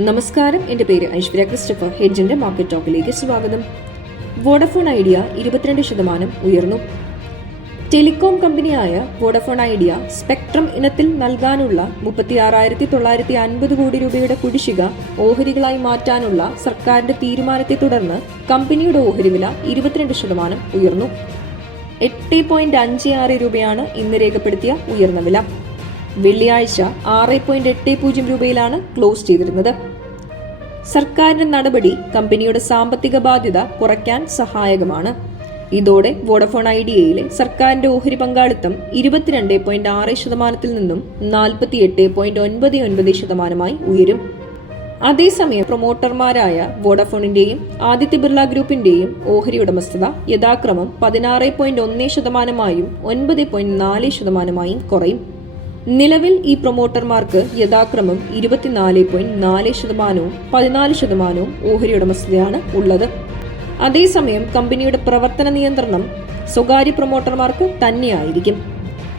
നമസ്കാരം. എന്റെ പേര് ഐശ്വര്യ ക്രിസ്റ്റഫർ. ഹെഡ്ജിന്റെ മാർക്കറ്റ് ടോക്കിലേക്ക് സ്വാഗതം. വോഡഫോൺ ഐഡിയ ഇരുപത്തിരണ്ട് ശതമാനം ഉയർന്നു. ടെലികോം കമ്പനിയായ വോഡഫോൺ ഐഡിയ സ്പെക്ട്രം ഇനത്തിൽ നൽകാനുള്ള മുപ്പത്തി ആറായിരത്തി തൊള്ളായിരത്തി അൻപത് കോടി രൂപയുടെ കുടിശ്ശിക ഓഹരികളായി മാറ്റാനുള്ള സർക്കാരിന്റെ തീരുമാനത്തെ തുടർന്ന് കമ്പനിയുടെ ഓഹരി വില ഇരുപത്തിരണ്ട് ശതമാനം ഉയർന്നു. എട്ട് പോയിന്റ് അഞ്ച് ആറ് രൂപയാണ് ഇന്ന് രേഖപ്പെടുത്തിയ ഉയർന്ന വില. വെള്ളിയാഴ്ച ആറ് പോയിന്റ് എട്ട് പൂജ്യം രൂപയിലാണ് ക്ലോസ് ചെയ്തിരുന്നത്. സർക്കാരിന്റെ നടപടി കമ്പനിയുടെ സാമ്പത്തിക ബാധ്യത കുറയ്ക്കാൻ സഹായകമാണ്. ഇതോടെ വോഡഫോൺ ഐഡിയയിലെ സർക്കാരിന്റെ ഓഹരി പങ്കാളിത്തം ഇരുപത്തിരണ്ട് പോയിന്റ് ആറ് ശതമാനത്തിൽ നിന്നും നാൽപ്പത്തി എട്ട് പോയിന്റ് ഒൻപത് ഒൻപത് ശതമാനമായി ഉയരും. അതേസമയം പ്രൊമോട്ടർമാരായ വോഡഫോണിന്റെയും ആദിത്യ ബിർള ഗ്രൂപ്പിന്റെയും ഓഹരി ഉടമസ്ഥത യഥാക്രമം പതിനാറ് പോയിന്റ് ഒന്ന് ശതമാനമായും ഒൻപത് പോയിന്റ് നാല് ശതമാനമായും കുറയും. നിലവിൽ ഈ പ്രൊമോട്ടർമാർക്ക് യഥാക്രമം ഇരുപത്തിനാല് പോയിന്റ് നാല് ശതമാനവും പതിനാല് ശതമാനവും ഓഹരി ഉടമസ്ഥതയാണ് ഉള്ളത്. അതേസമയം കമ്പനിയുടെ പ്രവർത്തന നിയന്ത്രണം സ്വകാര്യ പ്രൊമോട്ടർമാർക്ക് തന്നെയായിരിക്കും.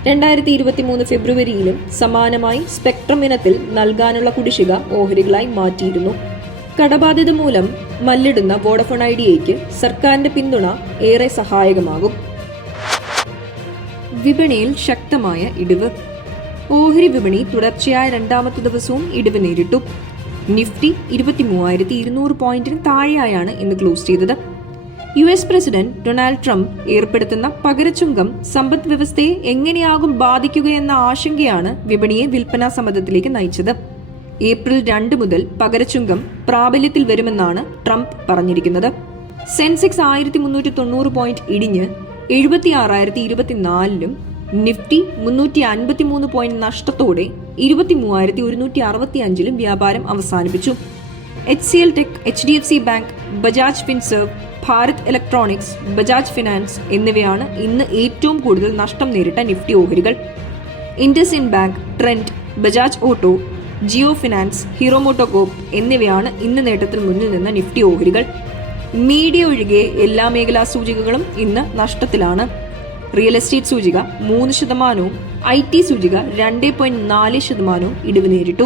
രണ്ടായിരത്തി ഇരുപത്തി മൂന്ന് ഫെബ്രുവരിയിലും സമാനമായി സ്പെക്ട്രം ഇനത്തിൽ നൽകാനുള്ള കുടിശ്ശിക ഓഹരികളായി മാറ്റിയിരുന്നു. കടബാധ്യത മൂലം മല്ലിടുന്ന വോഡഫോൺ ഐഡിയയ്ക്ക് സർക്കാരിന്റെ പിന്തുണ ഏറെ സഹായകമാകും. വിപണിയിൽ ശക്തമായ ഇടിവ്. ഓഹരി വിപണി തുടർച്ചയായ രണ്ടാമത്തെ ദിവസവും ഇടിവ് നേരിട്ടു. നിഫ്റ്റി ഇരുപത്തി മൂവായിരത്തി ഇരുന്നൂറ് പോയിന്റിന് താഴെയായാണ് ഇന്ന് ക്ലോസ് ചെയ്തത്. U S president Donald Trump ഏർപ്പെടുത്തുന്ന പകരച്ചുങ്കം സമ്പദ് വ്യവസ്ഥയെ എങ്ങനെയാകും ബാധിക്കുകയെന്ന ആശങ്കയാണ് വിപണിയെ വിൽപ്പനാ സമ്മതത്തിലേക്ക് നയിച്ചത്. ഏപ്രിൽ രണ്ട് മുതൽ പകരച്ചുങ്കം പ്രാബല്യത്തിൽ വരുമെന്നാണ് ട്രംപ് പറഞ്ഞിരിക്കുന്നത്. സെൻസെക്സ് ആയിരത്തി മുന്നൂറ്റി തൊണ്ണൂറ് പോയിന്റ് ഇടിഞ്ഞ് എഴുപത്തി ആറായിരത്തി ഇരുപത്തിനാലിലും നിഫ്റ്റി മുന്നൂറ്റി അൻപത്തി മൂന്ന് പോയിന്റ് നഷ്ടത്തോടെ ഇരുപത്തി മൂവായിരത്തി ഒരുന്നൂറ്റി അറുപത്തി അഞ്ചിലും വ്യാപാരം അവസാനിപ്പിച്ചു. H C L tech H D F C bank Bajaj Finserv Bharat electronics Bajaj finance എന്നിവയാണ് ഇന്ന് ഏറ്റവും കൂടുതൽ നഷ്ടം നേരിട്ട നിഫ്റ്റി ഓഹരികൾ. IndusInd bank Trent Bajaj auto Jio finance Hero MotoCorp എന്നിവയാണ് ഇന്ന് നേട്ടത്തിൽ മുന്നിൽ നിന്ന നിഫ്റ്റി ഓഹരികൾ. മീഡിയ ഒഴികെ എല്ലാ മേഖലാ സൂചികകളും ഇന്ന് നഷ്ടത്തിലാണ്. റിയൽ എസ്റ്റേറ്റ് സൂചിക മൂന്ന് ശതമാനവും ഐ ടി സൂചിക രണ്ട് പോയിന്റ് നാല് ശതമാനവും ഇടിവ് നേരിട്ടു.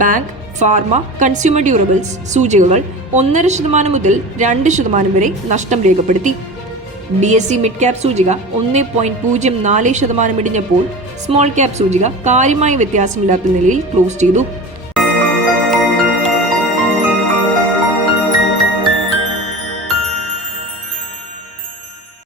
ബാങ്ക് ഫാർമ കൺസ്യൂമർ ഡ്യൂറബിൾസ് സൂചികകൾ ഒന്നര ശതമാനം മുതൽ രണ്ട് ശതമാനം വരെ നഷ്ടം രേഖപ്പെടുത്തി. B S E mid cap സൂചിക ഒന്ന് പോയിന്റ് പൂജ്യം നാല് ശതമാനം ഇടിഞ്ഞപ്പോൾ സ്മോൾ ക്യാപ് സൂചിക കാര്യമായ വ്യത്യാസമില്ലാത്ത നിലയിൽ ക്ലോസ് ചെയ്തു.